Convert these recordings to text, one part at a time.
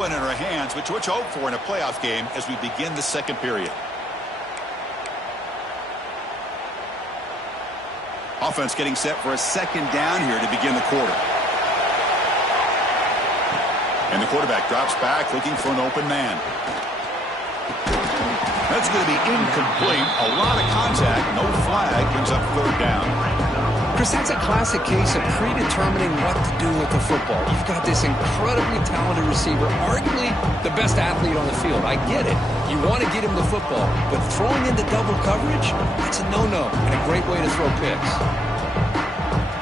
In our hands, which you hope for in a playoff game as we begin the second period. Offense getting set for a second down here to begin the quarter. And the quarterback drops back looking for an open man. That's going to be incomplete. A lot of contact. No flag. Brings up third down. Chris, that's a classic case of predetermining what to do with the football. You've got this incredibly talented receiver, arguably the best athlete on the field. I get it. You want to get him the football, but throwing into double coverage, that's a no-no and a great way to throw picks.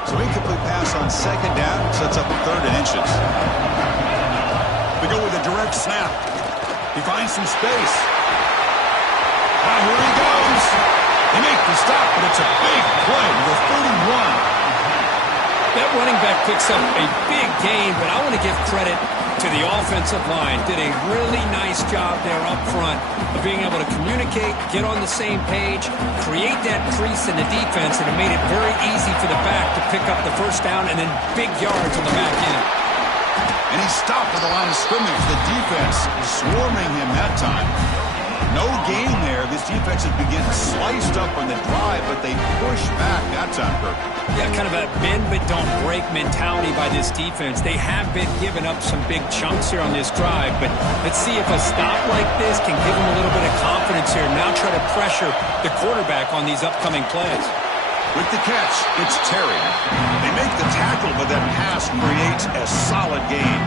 So incomplete pass on second down sets up a third and inches. They go with a direct snap. He finds some space. Now here he goes. They make the stop, but it's a big play with 31. That running back picks up a big gain, but I want to give credit to the offensive line. Did a really nice job there up front of being able to communicate, get on the same page, create that crease in the defense, and it made it very easy for the back to pick up the first down and then big yards on the back end. And he stopped at the line of scrimmage. The defense swarming him that time. No gain there. This defense has been getting sliced up on the drive, but they push back that time, Kirk. Yeah, kind of a bend but don't break mentality by this defense. They have been giving up some big chunks here on this drive, but let's see if a stop like this can give them a little bit of confidence here. Now try to pressure the quarterback on these upcoming plays. With the catch, it's Terry. They make the tackle, but that pass creates a solid gain.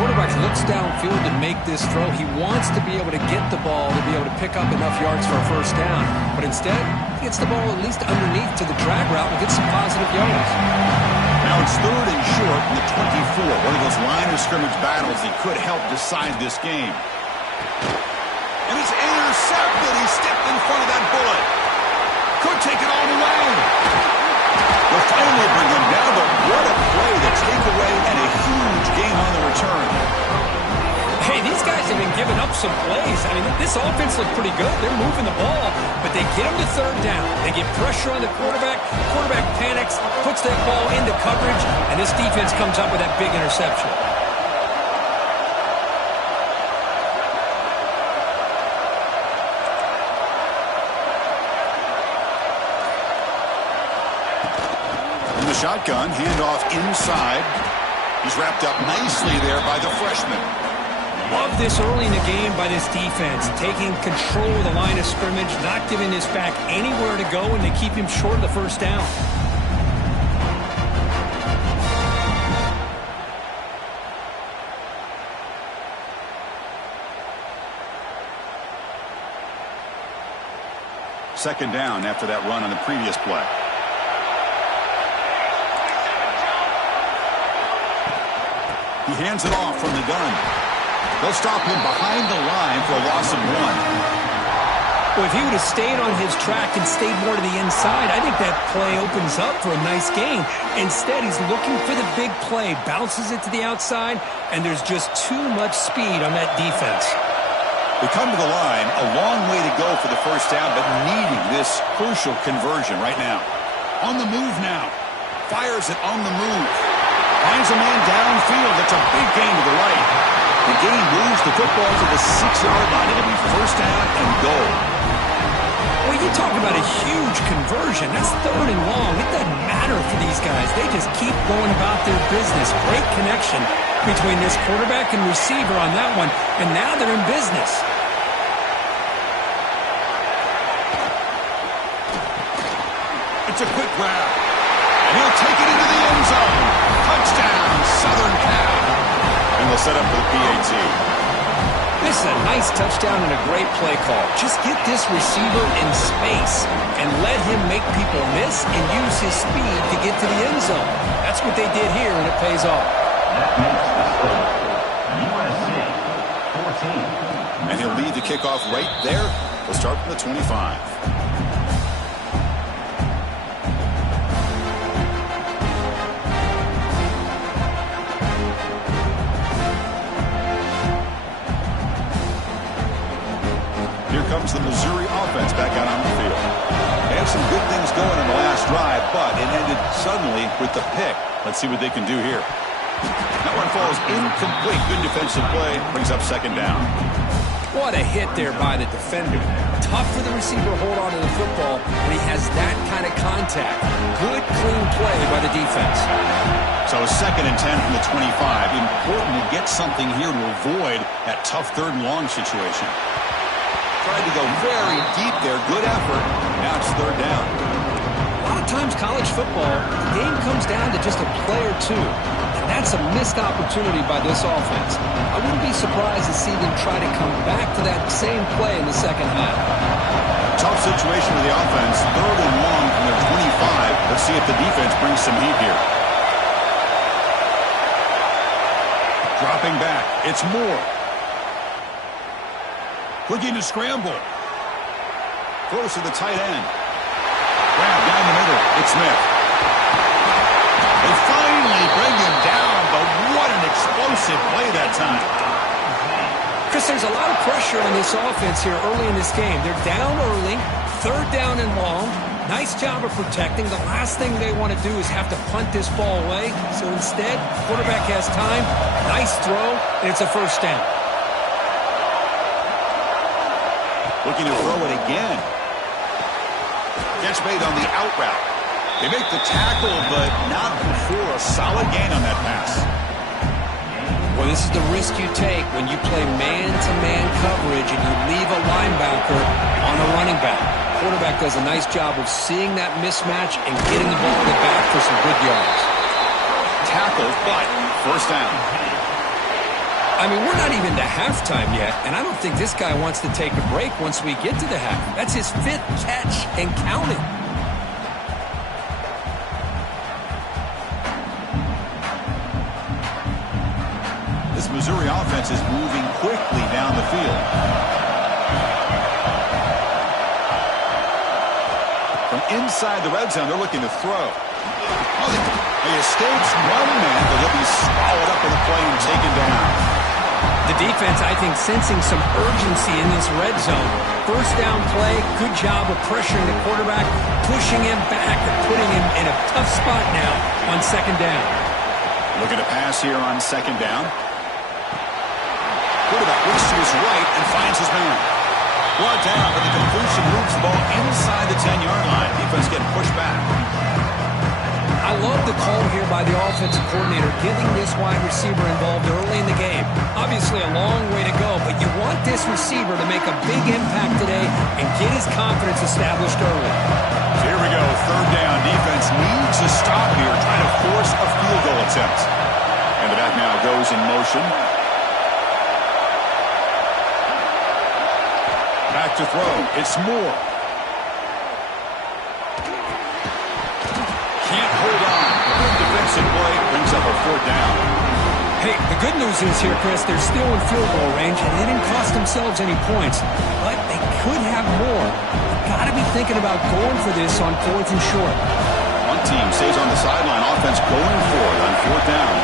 Quarterback looks downfield to make this throw. He wants to be able to get the ball to be able to pick up enough yards for a first down. But instead, he gets the ball at least underneath to the drag route and gets some positive yards. Now it's third and short in the 24. One of those line of scrimmage battles that could help decide this game. And it's intercepted. He stepped in front of that bullet. Could take it all the way. They'll finally bring him down, but what a play, the takeaway, and a huge gain on the return. Hey, these guys have been giving up some plays. I mean, this offense looked pretty good. They're moving the ball, but they get him to third down. They get pressure on the quarterback. Quarterback panics, puts that ball into coverage, and this defense comes up with that big interception. Shotgun, handoff inside. He's wrapped up nicely there by the freshman. Love this early in the game by this defense, taking control of the line of scrimmage, not giving this back anywhere to go, and they keep him short of the first down. Second down after that run on the previous play. He hands it off from the gun. They'll stop him behind the line for a loss of 1. Well, if he would have stayed on his track and stayed more to the inside, I think that play opens up for a nice gain. Instead, he's looking for the big play, bounces it to the outside, and there's just too much speed on that defense. We come to the line, a long way to go for the first down, but needing this crucial conversion right now. On the move now. Fires it on the move. Finds a man downfield. It's a big gain to the right. The game moves the football to the 6-yard line. It'll be first down and goal. Well, you talk about a huge conversion. That's third and long. It doesn't matter for these guys. They just keep going about their business. Great connection between this quarterback and receiver on that one, and now they're in business. It's a quick grab. And he'll take it into the end zone. Touchdown, Southern Cal. And they'll set up for the PAT. This is a nice touchdown and a great play call. Just get this receiver in space and let him make people miss and use his speed to get to the end zone. That's what they did here, and it pays off. That makes the score USC 14. And he'll lead the kickoff right there. We'll start from the 25. Comes the Missouri offense back out on the field. They had some good things going in the last drive, but it ended suddenly with the pick. Let's see what they can do here. That one falls incomplete. Good defensive play. Brings up second down. What a hit there by the defender. Tough for the receiver to hold on to the football when he has that kind of contact. Good, clean play by the defense. So 2nd and 10 from the 25. Important to get something here to avoid that tough 3rd and long situation. Tried to go very deep there. Good effort. Now it's 3rd down. A lot of times college football, the game comes down to just a play or two. And that's a missed opportunity by this offense. I wouldn't be surprised to see them try to come back to that same play in the second half. Tough situation for the offense. 3rd and long from their 25. Let's see if the defense brings some heat here. Dropping back. It's Moore. Looking to scramble. Close to the tight end. Grab down the middle. It's Smith. They finally bring him down, but what an explosive play that time. Chris, there's a lot of pressure on this offense here early in this game. They're down early, 3rd down and long. Nice job of protecting. The last thing they want to do is have to punt this ball away. So instead, quarterback has time. Nice throw, and it's a 1st down. Looking to throw it again. Catch made on the out route. They make the tackle, but not before a solid gain on that pass. Well, this is the risk you take when you play man-to-man coverage and you leave a linebacker on a running back. Quarterback does a nice job of seeing that mismatch and getting the ball in the back for some good yards. Tackle, but 1st down. I mean, we're not even to halftime yet, and I don't think this guy wants to take a break once we get to the half. That's his 5th catch and counting. This Missouri offense is moving quickly down the field. From inside the red zone, they're looking to throw. Oh, he escapes one man, but he'll be swallowed up in the play and taken down. The defense, I think, sensing some urgency in this red zone. 1st down play, good job of pressuring the quarterback, pushing him back and putting him in a tough spot now on 2nd down. Looking to pass here on 2nd down. Quarterback looks to his right and finds his man. Brought down, but the completion moves the ball inside the 10-yard line. Defense getting pushed back. I love the call here by the offensive coordinator, getting this wide receiver involved early in the game. Obviously a long way to go, but you want this receiver to make a big impact today and get his confidence established early. So here we go, 3rd down. Defense needs a stop here, trying to force a field goal attempt. And the back now goes in motion. Back to throw. It's Moore. Can't hold on. Good defensive play brings up a 4th down. Hey, the good news is here, Chris, they're still in field goal range, and they didn't cost themselves any points. But they could have more. Got to be thinking about going for this on 4th and short. One team stays on the sideline. Offense going for it on 4th down.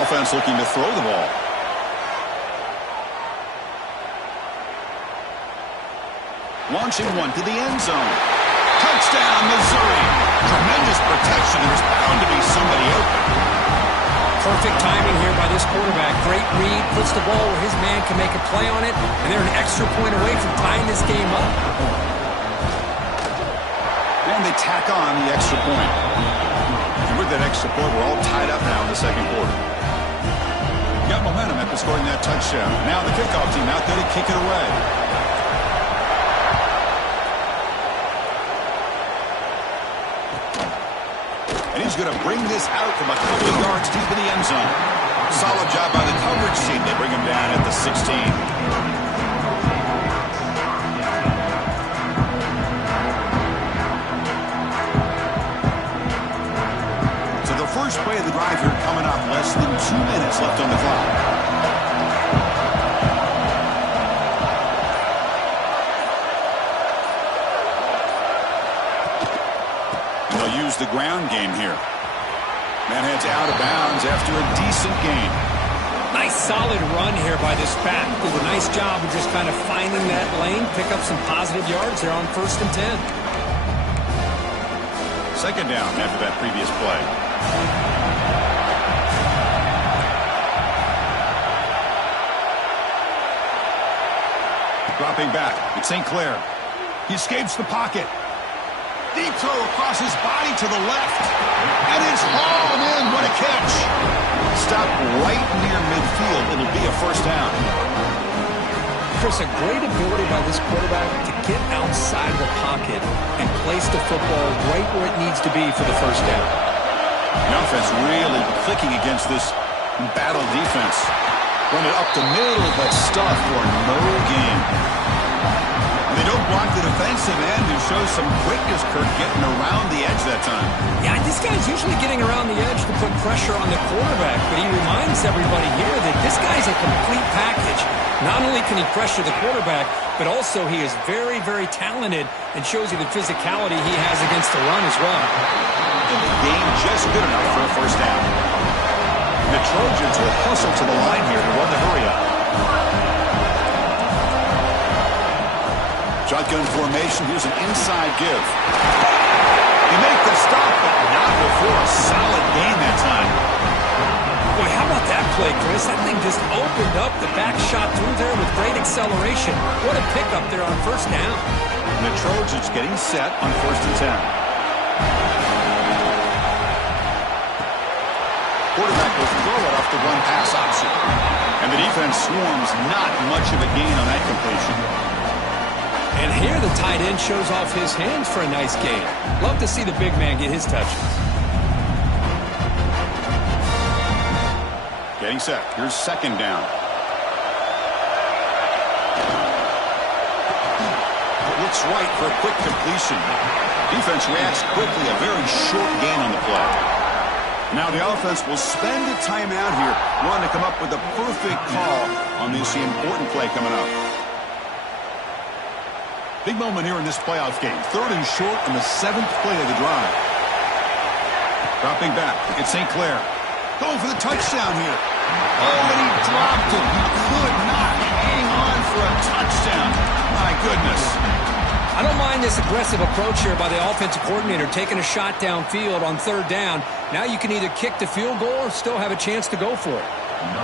Offense looking to throw the ball. Launching one to the end zone. Touchdown, Missouri. Tremendous protection. There's bound to be somebody open. Perfect timing here by this quarterback. Great read. Puts the ball where his man can make a play on it. And they're an extra point away from tying this game up. And they tack on the extra point. And with that extra point, we're all tied up now in the 2nd quarter. Got momentum after scoring that touchdown. Now the kickoff team out there to kick it away. And he's going to bring this out from a couple of yards deep in the end zone. Solid job by the coverage team. They bring him down at the 16. So the first play of the drive here coming up. Less than 2 minutes left on the clock. Use the ground game here. Man heads out of bounds after a decent gain. Nice solid run here by this back. Did a nice job of just kind of finding that lane, pick up some positive yards there on 1st and 10. second down after that previous play. Dropping back, it's St. Clair. He escapes the pocket. Deep throw across his body to the left. And it's hauled in. What a catch. Stop right near midfield. It'll be a first down. Chris, a great ability by this quarterback to get outside the pocket and place the football right where it needs to be for the first down. The offense really clicking against this battle defense. Run it up the middle, but stuff for no gain. They don't block the defensive end, who shows some quickness, Kirk, getting around the edge that time. Yeah, this guy's usually getting around the edge to put pressure on the quarterback, but he reminds everybody here that this guy's a complete package. Not only can he pressure the quarterback, but also he is very, very talented and shows you the physicality he has against the run as well. And the game just good enough for a first down. The Trojans will hustle to the line here to run the hurry up. Shotgun formation. Here's an inside give. He make the stop, but not before a solid gain that time. Boy, how about that play, Chris? That thing just opened up the back shot through there with great acceleration. What a pickup there on first down. And the Trojans getting set on 1st and 10. Quarterback will throw it off the run-pass option. And the defense swarms not much of a gain on that completion. And here the tight end shows off his hands for a nice gain. Love to see the big man get his touches. Getting set. Here's second down. It looks right for a quick completion. Defense reacts quickly. A very short gain on the play. Now the offense will spend a timeout here, wanting to come up with a perfect call on this important play coming up. Big moment here in this playoff game. 3rd and short on the 7th play of the drive. Dropping back. It's St. Clair. Going for the touchdown here. Oh, and he dropped it. He could not hang on for a touchdown. My goodness. I don't mind this aggressive approach here by the offensive coordinator, taking a shot downfield on 3rd down. Now you can either kick the field goal or still have a chance to go for it.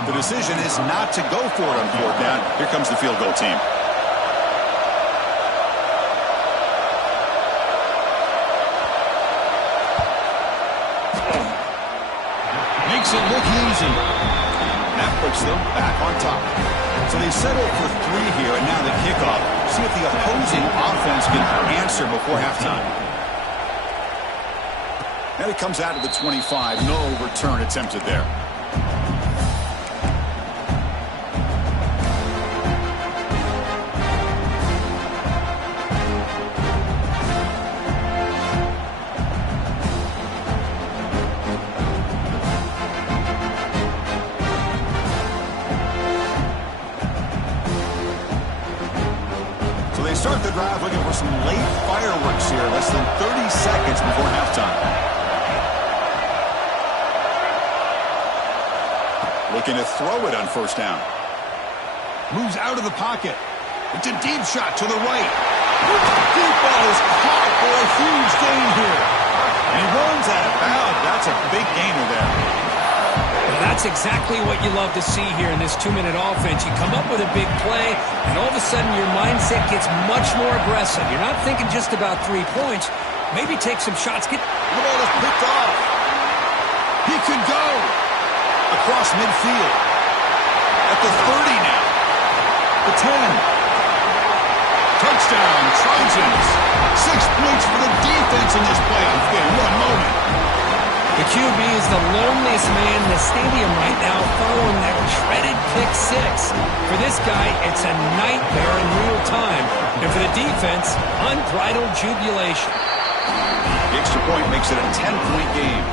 The decision is not to go for it on 4th down. Here comes the field goal team. Makes it look easy. That puts them back on top. So they settle for 3 here, and now the kickoff. See if the opposing offense can answer before halftime. And it comes out of the 25. No return attempted there. Start the drive looking for some late fireworks here. Less than 30 seconds before halftime. Looking to throw it on 1st down. Moves out of the pocket. It's a deep shot to the right. Deep ball is caught for a huge gain here. And he runs out of bounds. That's a big gainer there. That's exactly what you love to see here in this 2-minute offense. You come up with a big play, and all of a sudden your mindset gets much more aggressive. You're not thinking just about 3 points. Maybe take some shots. The ball is picked off. He could go across midfield. At the 30 now. The 10. Touchdown, Trojans. 6 points for the defense in this playoff game. What a moment. The QB is the loneliest man in the stadium right now following that shredded pick 6. For this guy, it's a nightmare in real time. And for the defense, unbridled jubilation. The extra point makes it a 10-point game.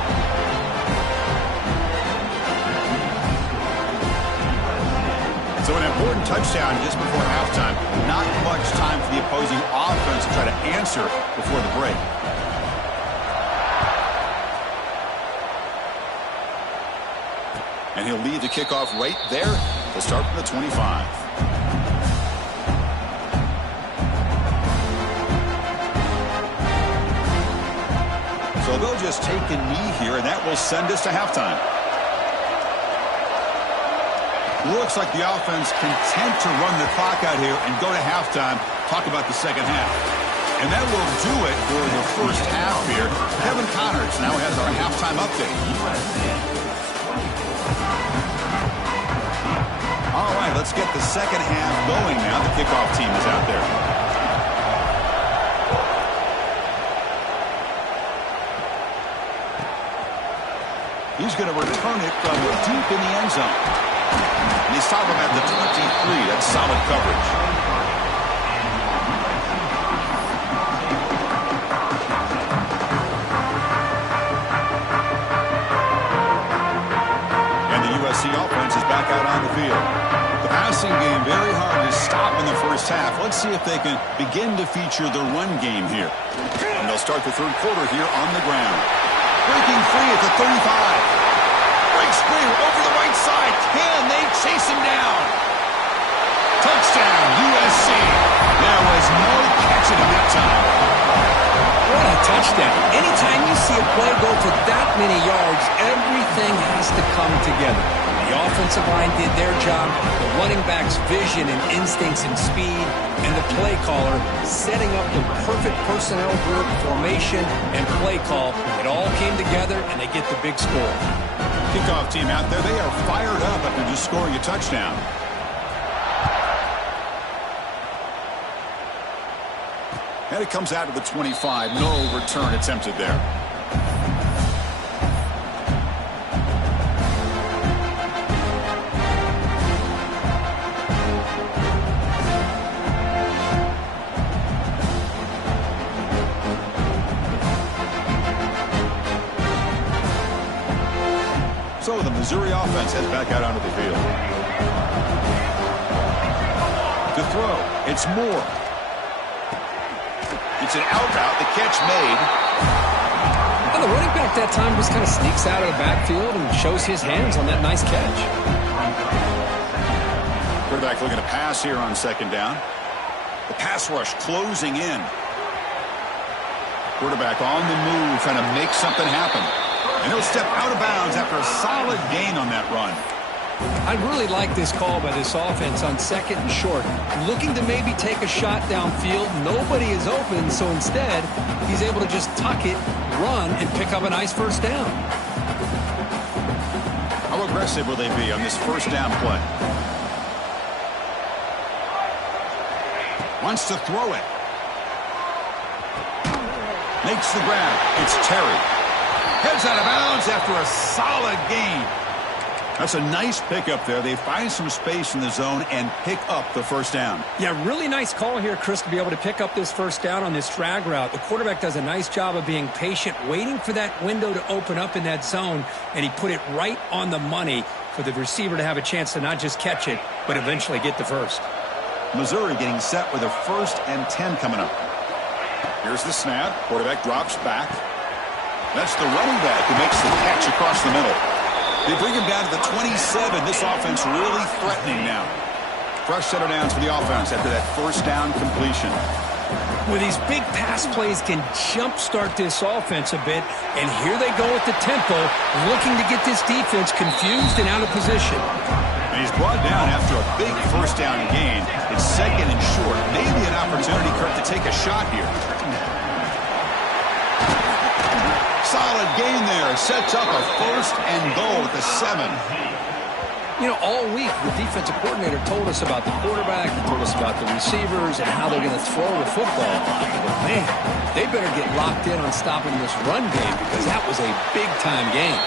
So an important touchdown just before halftime. Not much time for the opposing offense to try to answer before the break. And he'll lead the kickoff right there to start from the 25. So they'll They'll just take a knee here, and that will send us to halftime. Looks like the offense content to run the clock out here and go to halftime. Talk about the second half. And that will do it for the first half here. Kevin Connors now has our halftime update. All right, let's get the second half going now. The kickoff team is out there. He's going to return it from deep in the end zone. And he's talking about the 23. That's solid coverage. And the USC offense is back out on the field. The passing game very hard to stop in the first half. Let's see if they can begin to feature the run game here. And they'll start the third quarter here on the ground. Breaking free at the 35. Breaks free over the right side. Can they chase him down? Touchdown, USC. There was no catching him that time. What a touchdown. Anytime you see a play go for that many yards, everything has to come together. The offensive line did their job, the running back's vision and instincts and speed, and the play caller setting up the perfect personnel group, formation, and play call. It all came together, and they get the big score. Kickoff team out there, they are fired up after just scoring a touchdown. And it comes out to the 25. No return attempted there. So the Missouri offense heads back out onto the field. To throw, it's Moore. It's an out route, the catch made. And the running back that time just kind of sneaks out of the backfield and shows his hands on that nice catch. Quarterback looking to pass here on second down. The pass rush closing in. Quarterback on the move, trying to make something happen. And he'll step out of bounds after a solid gain on that run. I really like this call by this offense on second and short. Looking to maybe take a shot downfield. Nobody is open, so instead, he's able to just tuck it, run, and pick up a nice first down. How aggressive will they be on this first down play? Wants to throw it. Makes the grab. It's Terry. Heads out of bounds after a solid gain. That's a nice pickup there. They find some space in the zone and pick up the first down. Yeah, really nice call here, Chris, to be able to pick up this first down on this drag route. The quarterback does a nice job of being patient, waiting for that window to open up in that zone, and he put it right on the money for the receiver to have a chance to not just catch it, but eventually get the first. Missouri getting set with a 1st and 10 coming up. Here's the snap. Quarterback drops back. That's the running back who makes the catch across the middle. They bring him down to the 27. This offense really threatening now. Fresh set of downs for the offense after that first down completion. Well, these big pass plays can jumpstart this offense a bit, and here they go at the tempo, looking to get this defense confused and out of position. And he's brought down after a big first down gain. It's second and short. Maybe an opportunity, Kirk, to take a shot here. Solid gain there. Sets up a 1st and goal at the 7. You know, all week the defensive coordinator told us about the quarterback, he told us about the receivers and how they're going to throw the football. But man, they better get locked in on stopping this run game because that was a big-time game.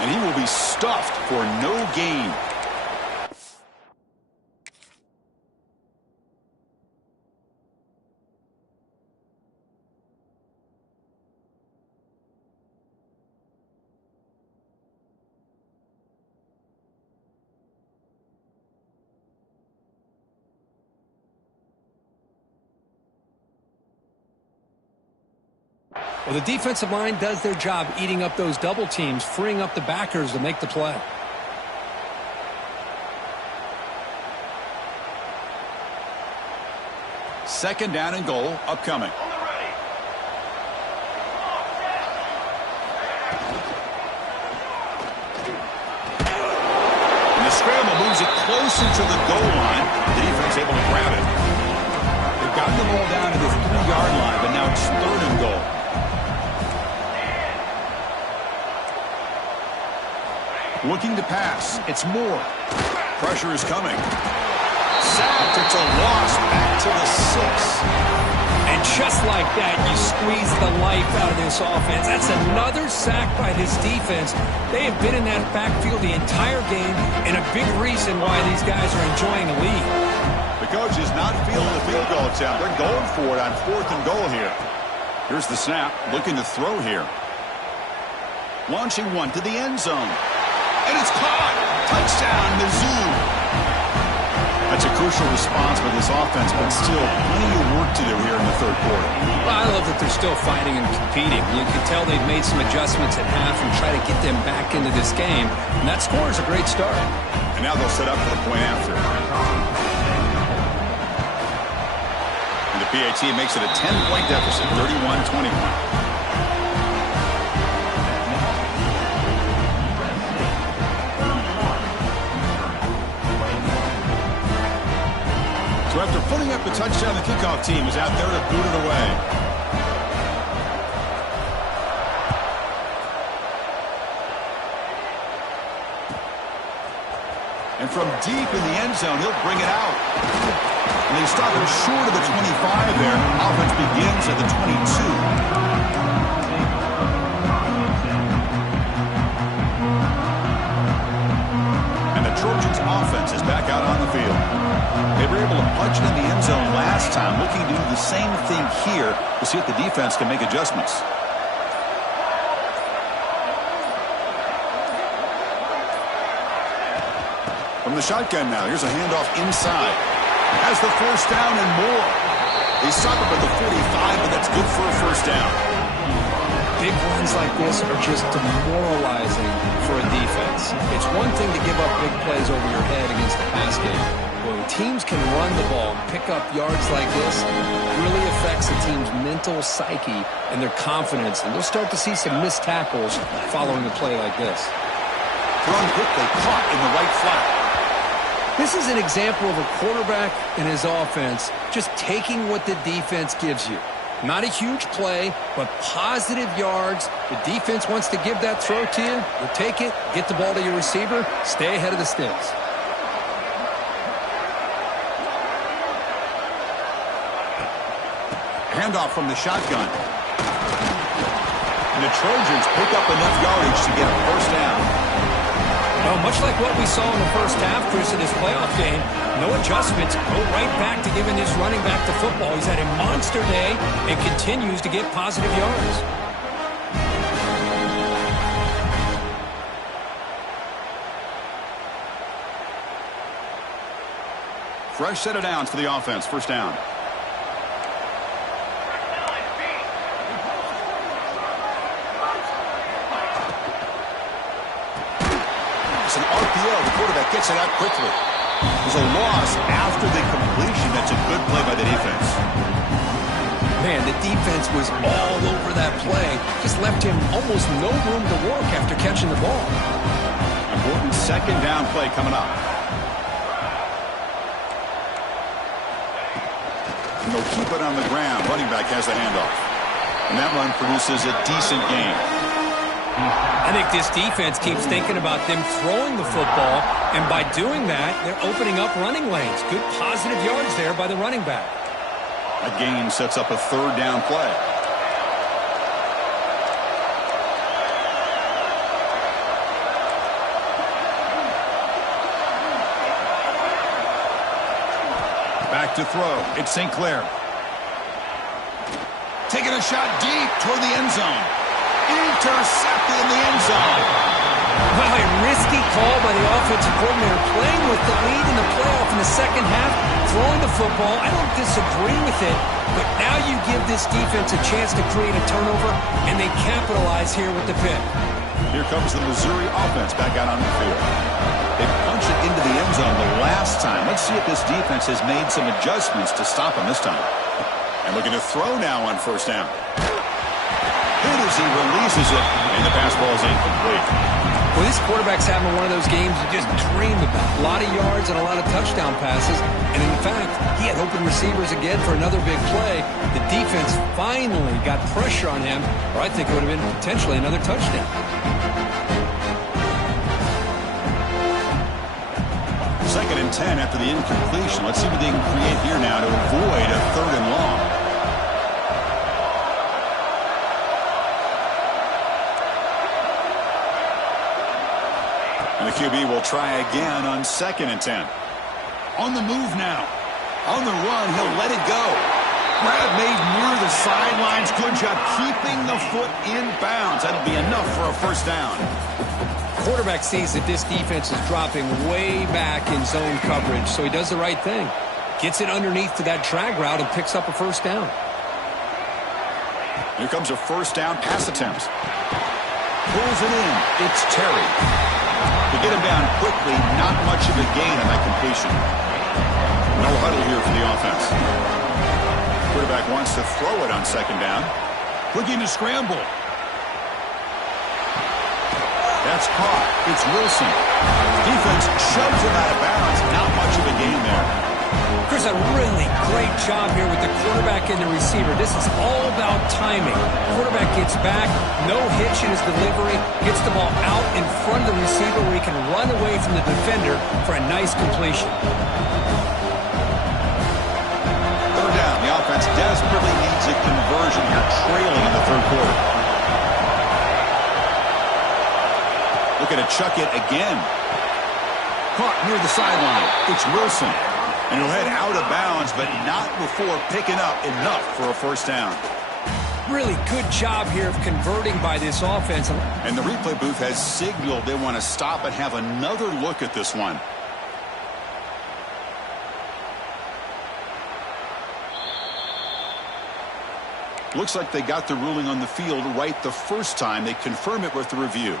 And he will be stuffed for no gain. Well, the defensive line does their job eating up those double teams, freeing up the backers to make the play. Second down and goal upcoming. closer to the goal line. The defense able to grab it. They've gotten the ball down to the 3-yard line, but now it's 3rd and goal. Looking to pass. It's Moore. Pressure is coming. Sacked. It's a loss back to the 6. And just like that, you squeeze the life out of this offense. That's another sack by this defense. They have been in that backfield the entire game, and a big reason why these guys are enjoying a lead. The coach is not feeling the field goal attempt. They're going for it on 4th and goal here. Here's the snap. Looking to throw here. Launching one to the end zone. And it's caught. Touchdown, Mizzou. That's a crucial response by this offense, but still plenty of work to do here in the 3rd quarter. Well, I love that they're still fighting and competing. You can tell they've made some adjustments at half and try to get them back into this game. And that score is a great start. And now they'll set up for the point after. And the PAT makes it a 10-point deficit, 31-21. So after putting up a touchdown, the kickoff team is out there to boot it away. And from deep in the end zone, he'll bring it out. And they stop him short of the 25 there. Offense begins at the 22. Trojans offense is back out on the field. They were able to punch it in the end zone last time, looking to do the same thing here to see if the defense can make adjustments. From the shotgun now, here's a handoff inside. Has the 1st down and more. They stop up at the 45, but that's good for a 1st down. Big runs like this are just demoralizing for a defense. It's one thing to give up big plays over your head against the pass game. But when teams can run the ball and pick up yards like this, it really affects a team's mental psyche and their confidence. And they'll start to see some missed tackles following a play like this. Thrown quickly, caught in the right flat. This is an example of a quarterback and his offense just taking what the defense gives you. Not a huge play, but positive yards. The defense wants to give that throw to you. You take it, get the ball to your receiver, stay ahead of the sticks. Handoff from the shotgun. And the Trojans pick up enough yardage to get a 1st down. Well, much like what we saw in the first half, Chris, in this playoff game, no adjustments, go right back to giving this running back the football. He's had a monster day and continues to get positive yards. Fresh set of downs for the offense. 1st down. It's an RPO. The quarterback gets it out quickly. There's a loss after the completion. That's a good play by the defense. Man, the defense was all over that play. Just left him almost no room to work after catching the ball. Important 2nd down play coming up. And they'll keep it on the ground. Running back has the handoff. And that run produces a decent gain. I think this defense keeps thinking about them throwing the football, and by doing that, they're opening up running lanes. Good positive yards there by the running back. That gain sets up a 3rd down play. Back to throw. It's St. Clair. Taking a shot deep toward the end zone. Intercepted in the end zone. Well, a risky call by the offensive coordinator, playing with the lead in the playoff in the second half, throwing the football. I don't disagree with it, but now you give this defense a chance to create a turnover, and they capitalize here with the pick. Here comes the Missouri offense back out on the field. They punched it into the end zone the last time. Let's see if this defense has made some adjustments to stop him this time. And looking to throw now on 1st down. Hit as he releases it, and the pass ball is incomplete. Well, this quarterback's having one of those games you just dream about. A lot of yards and a lot of touchdown passes. And in fact, he had open receivers again for another big play. The defense finally got pressure on him, or I think it would have been potentially another touchdown. Second and 10 after the incompletion. Let's see what they can create here now to avoid a 3rd and long. And the QB will try again on 2nd and 10. On the move now. On the run, he'll let it go. Grab made near the sidelines. Good job keeping the foot in bounds. That'll be enough for a first down. Quarterback sees that this defense is dropping way back in zone coverage, so he does the right thing. Gets it underneath to that drag route and picks up a first down. Here comes a first down pass attempt. Pulls it in. It's Terry. To get him down quickly, not much of a gain on that completion. No huddle here for the offense. Quarterback wants to throw it on 2nd down. Looking to scramble. That's caught. It's Wilson. Defense shoves him out of bounds. Not much of a gain there. Chris, a really great job here with the quarterback and the receiver. This is all about timing. Quarterback gets back, no hitch in his delivery, gets the ball out in front of the receiver where he can run away from the defender for a nice completion. 3rd down. The offense desperately needs a conversion here, trailing in the 3rd quarter. Looking to chuck it again. Caught near the sideline. It's Wilson. And he'll head out of bounds, but not before picking up enough for a first down. Really good job here of converting by this offense. And the replay booth has signaled they want to stop and have another look at this one. Looks like they got the ruling on the field right the first time. They confirm it with the review.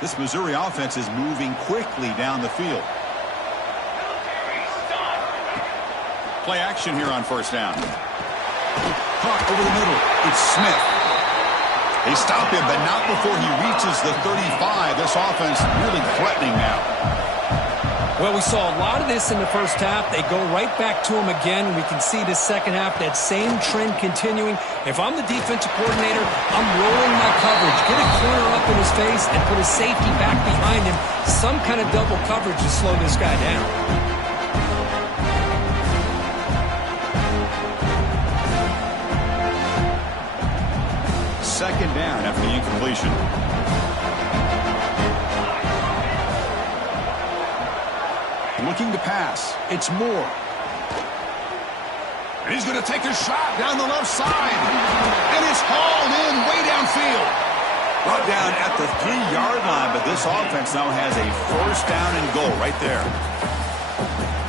This Missouri offense is moving quickly down the field. Play action here on first down. Caught over the middle. It's Smith. They stop him, but not before he reaches the 35. This offense really threatening now. Well, we saw a lot of this in the first half. They go right back to him again. We can see the second half, that same trend continuing. If I'm the defensive coordinator, I'm rolling my coverage. Get a corner up in his face and put a safety back behind him. Some kind of double coverage to slow this guy down. Second down after the incompletion. Looking to pass. It's Moore. And he's going to take a shot down the left side. And it's hauled in way downfield. Brought down at the 3-yard line, but this offense now has a first down and goal right there.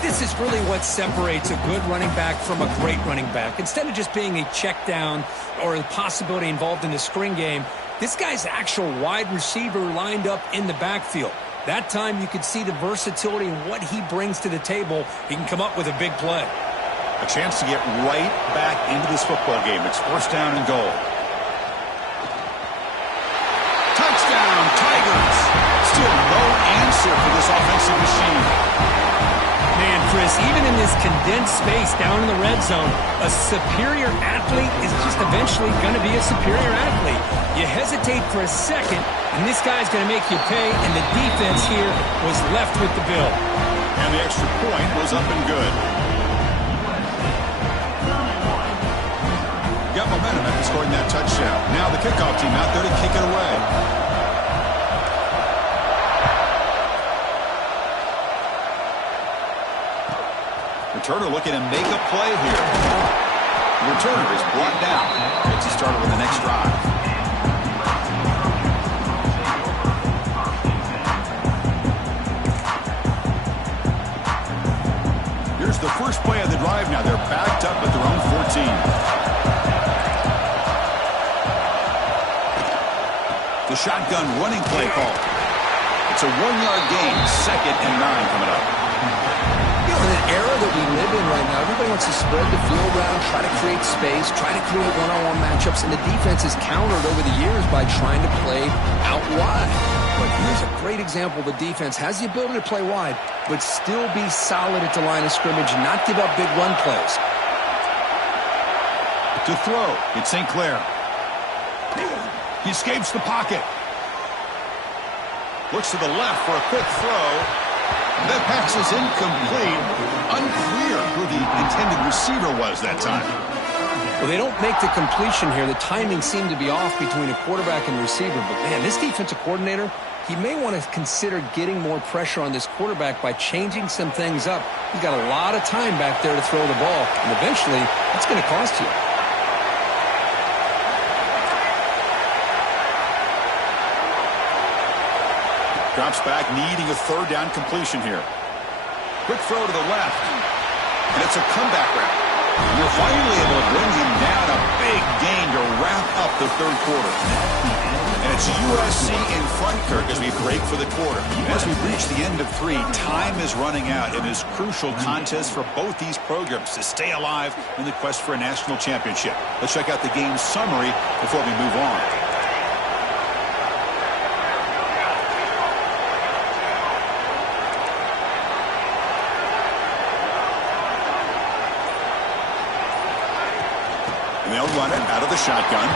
This is really what separates a good running back from a great running back. Instead of just being a check down or a possibility involved in the screen game, this guy's actual wide receiver lined up in the backfield. That time you could see the versatility and what he brings to the table. He can come up with a big play. A chance to get right back into this football game. It's first down and goal. Touchdown, Tigers. Still no answer for this offensive machine. Man, Chris, even in this condensed space down in the red zone, a superior athlete is just eventually going to be a superior athlete. You hesitate for a second, and this guy's going to make you pay, and the defense here was left with the bill. And the extra point was up and good. Got momentum after scoring that touchdown. Now the kickoff team out there to kick it away. Returner looking to make a play here. The returner is brought down. Gets he started with the next drive. Here's the first play of the drive now. They're backed up at their own 14. The shotgun running play call. It's a 1-yard gain. 2nd and 9 coming up. You know, in an era that we live in right now, everybody wants to spread the field around, try to create space, try to create one-on-one matchups, and the defense is countered over the years by trying to play out wide. But here's a great great example. The defense has the ability to play wide, but still be solid at the line of scrimmage and not give up big run plays. To throw, it's St. Clair. He escapes the pocket. Looks to the left for a quick throw. That pass is incomplete. Unclear who the intended receiver was that time. Well, they don't make the completion here. The timing seemed to be off between a quarterback and receiver. But, man, this defensive coordinator, he may want to consider getting more pressure on this quarterback by changing some things up. He's got a lot of time back there to throw the ball. And eventually, that's going to cost you. Drops back, needing a third down completion here. Quick throw to the left. And it's a comeback route. You're finally able to bring him down. A big gain to wrap up the third quarter. And it's USC in front, Kirk, as we break for the quarter. And as we reach the end of 3, time is running out in this crucial contest for both these programs to stay alive in the quest for a national championship. Let's check out the game summary before we move on. And they'll run it out of the shotgun.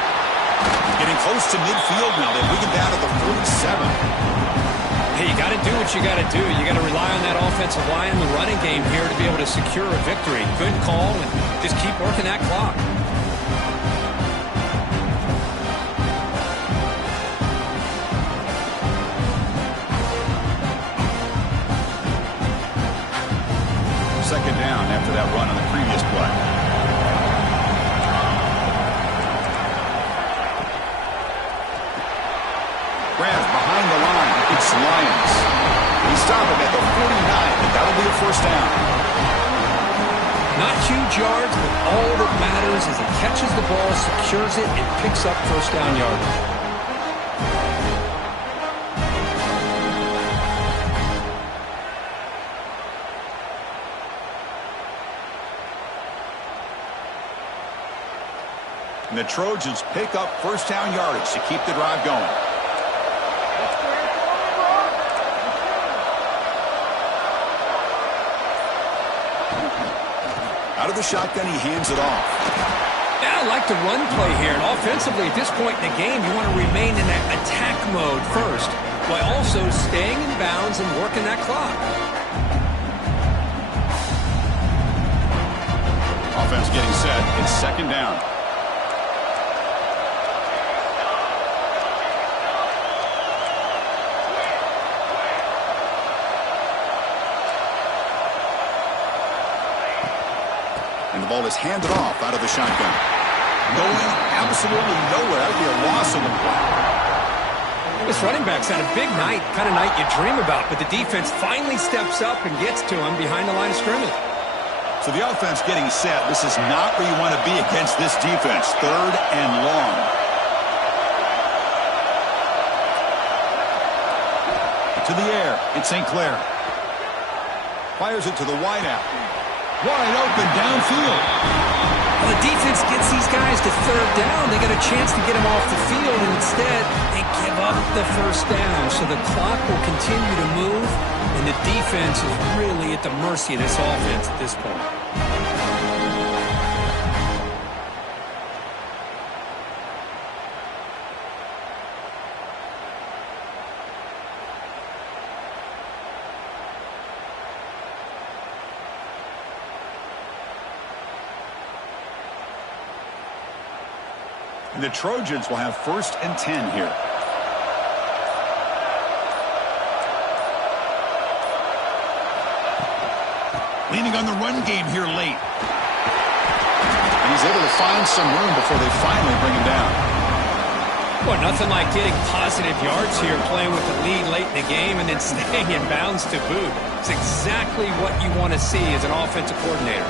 Getting close to midfield now. They bring it down to the 47. Hey, you got to do what you got to do. You got to rely on that offensive line and the running game here to be able to secure a victory. Good call, and just keep working that clock. Second down after that run on the previous play. Rams behind the line. It's Lions. He stopped him at the 49, and that'll be a first down. Not huge yards, but all that matters is he catches the ball, secures it, and picks up first down yardage. And the Trojans pick up first down yardage to keep the drive going. Out of the shotgun, he hands it off. Yeah, I like the run play here. And offensively, at this point in the game, you want to remain in that attack mode first, while also staying in bounds and working that clock. Offense getting set. It's second down. And the ball is handed off out of the shotgun. Going absolutely nowhere. That would be a loss on the play. This running back's had a big night, kind of night you dream about, but the defense finally steps up and gets to him behind the line of scrimmage. So the offense getting set. This is not where you want to be against this defense. Third and long. To the air. It's St. Clair. Fires it to the wideout. Wide open downfield. Well, the defense gets these guys to third down. They got a chance to get them off the field, and instead they give up the first down. So the clock will continue to move, and the defense is really at the mercy of this offense at this point. And the Trojans will have first and 10 here. Leaning on the run game here late. And he's able to find some room before they finally bring him down. Well, nothing like getting positive yards here, playing with the lead late in the game and then staying in bounds to boot. It's exactly what you want to see as an offensive coordinator.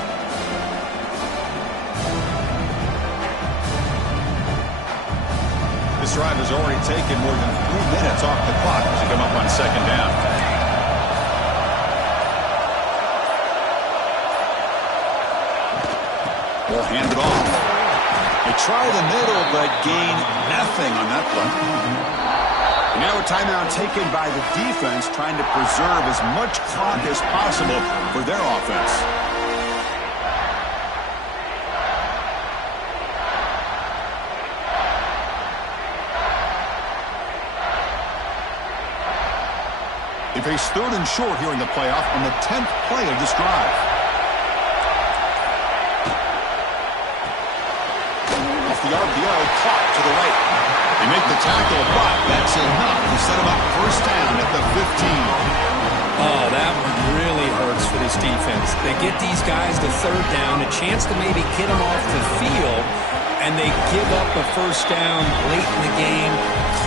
This drive has already taken more than 3 minutes off the clock as they come up on second down. Ball handed off. They try the middle, but gain nothing on that play. And now a timeout taken by the defense, trying to preserve as much clock as possible for their offense. They face 3rd and short here in the playoff on the 10th play of this drive. Off the RPO, clock to the right. They make the tackle, but that's enough to set them up first down at the 15. Oh, that one really hurts for this defense. They get these guys to 3rd down, a chance to maybe get them off the field, and they give up a first down late in the game.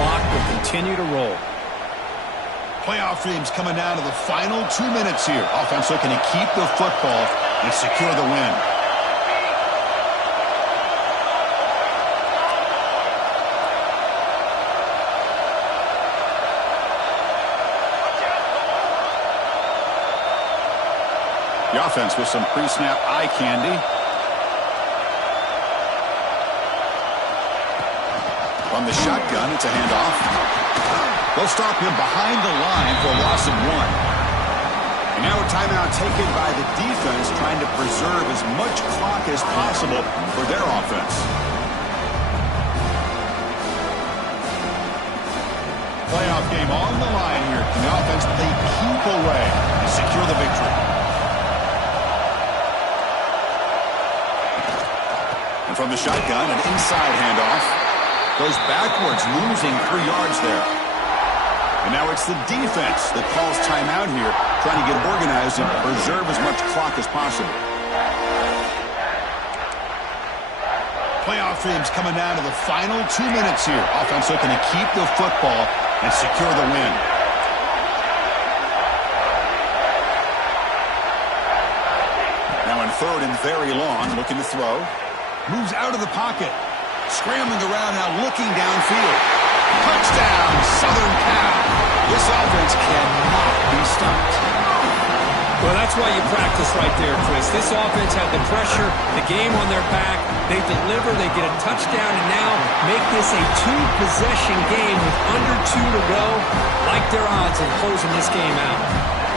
Clock will continue to roll. Playoff teams coming down to the final 2 minutes here. Offense looking to keep the football and secure the win. The offense with some pre-snap eye candy. From the shotgun, it's a handoff. They'll stop him behind the line for a loss of 1. And now a timeout taken by the defense, trying to preserve as much clock as possible for their offense. Playoff game on the line here. And the offense, they keep away and secure the victory. And from the shotgun, an inside handoff. Goes backwards, losing 3 yards there. And now it's the defense that calls timeout here, trying to get organized and preserve as much clock as possible. Playoff teams coming down to the final 2 minutes here. Offense looking to keep the football and secure the win. Now in 3rd and very long, looking to throw. Moves out of the pocket. Scrambling around now, looking downfield. Touchdown, Southern Cal. This offense cannot be stopped. Well, that's why you practice right there, Chris. This offense had the pressure, the game on their back. They deliver, they get a touchdown, and now make this a 2-possession game with under 2 to go. Like their odds of closing this game out.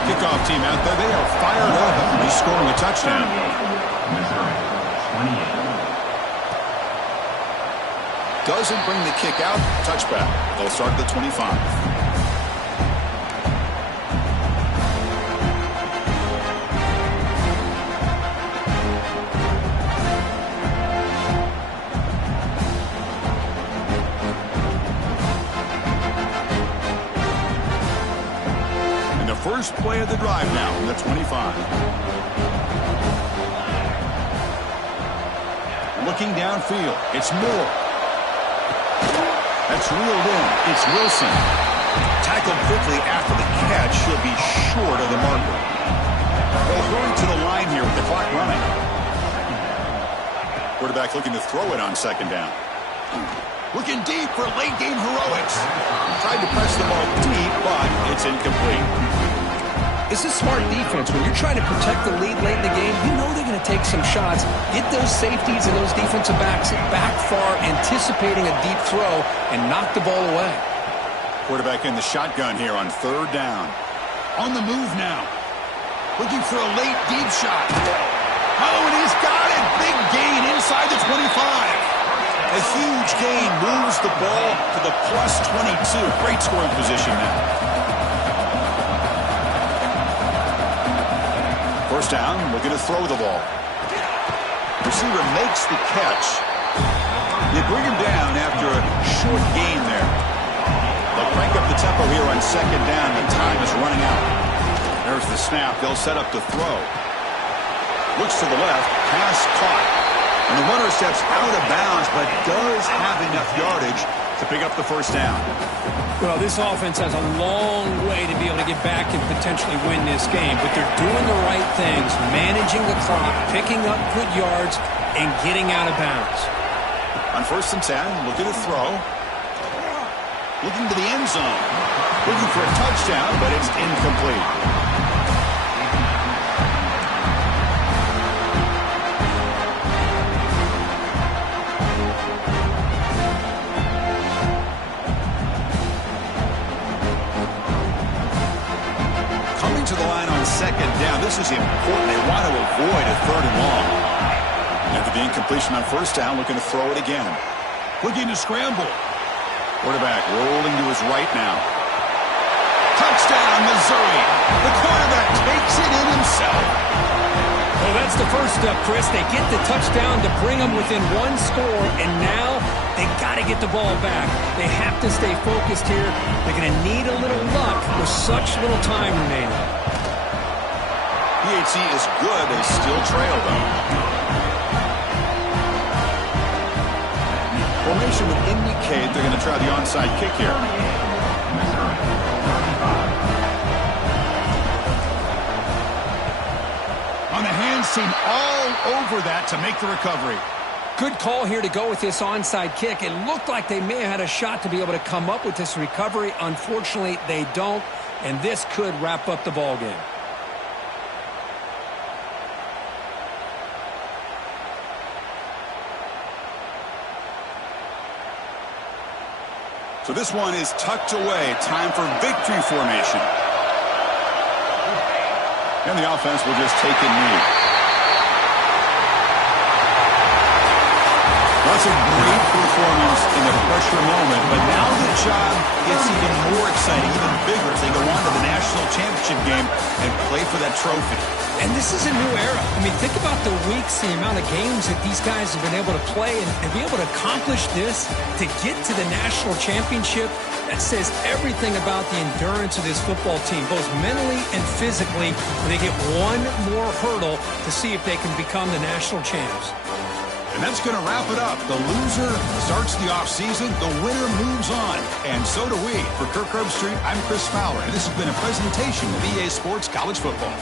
Kickoff team out there, they are fired up after scoring a touchdown. Missouri, 28. Doesn't bring the kick out. Touchback. They'll start at the 25. And the first play of the drive now from the 25. Looking downfield. It's Moore. That's reeled in. It's Wilson. Tackled quickly after the catch. He'll be short of the marker. They'll hurry to the line here with the clock running. Quarterback looking to throw it on 2nd down. Looking deep for late game heroics. Tried to press the ball deep, but it's incomplete. It's a smart defense. When you're trying to protect the lead late in the game, you know they're going to take some shots. Get those safeties and those defensive backs back far, anticipating a deep throw, and knock the ball away. Quarterback in the shotgun here on 3rd down. On the move now. Looking for a late deep shot. Oh, and he's got it. Big gain inside the 25. A huge gain moves the ball to the plus 22. Great scoring position now. First down, looking to throw the ball. Receiver makes the catch. They bring him down after a short gain there. They'll crank up the tempo here on 2nd down. The time is running out. There's the snap. They'll set up to throw. Looks to the left. Pass caught. And the runner steps out of bounds, but does have enough yardage to pick up the first down. Well, this offense has a long way to be able to get back and potentially win this game, but they're doing the right things, managing the clock, picking up good yards, and getting out of bounds. On 1st and 10, looking to throw. Looking to the end zone. Looking for a touchdown, but it's incomplete. to the line on second down. This is important. They want to avoid a third and long. After the incompletion on first down, looking to throw it again. Looking to scramble. Quarterback rolling to his right now. Touchdown, Missouri. The quarterback takes it in himself. Well, that's the first step, Chris. They get the touchdown to bring them within one score, and now they got to get the ball back. They have to stay focused here. They're going to need a little luck with such little time remaining. PHC is good. They still trail, though. Formation would indicate they're going to try the onside kick here. On the hands team all over that to make the recovery. Good call here to go with this onside kick. It looked like they may have had a shot to be able to come up with this recovery. Unfortunately, they don't, and this could wrap up the ball game. So this one is tucked away. Time for victory formation. And the offense will just take a knee. That's a great performance in the pressure moment, but now the job gets even more exciting, even bigger as they go on to the national championship game and play for that trophy. And this is a new era. I mean, think about the weeks, the amount of games that these guys have been able to play and be able to accomplish this, to get to the national championship. That says everything about the endurance of this football team, both mentally and physically, when they get one more hurdle to see if they can become the national champs. And that's going to wrap it up. The loser starts the offseason. The winner moves on. And so do we. For Kirk Herbstreit, I'm Chris Fowler. And this has been a presentation of EA Sports College Football.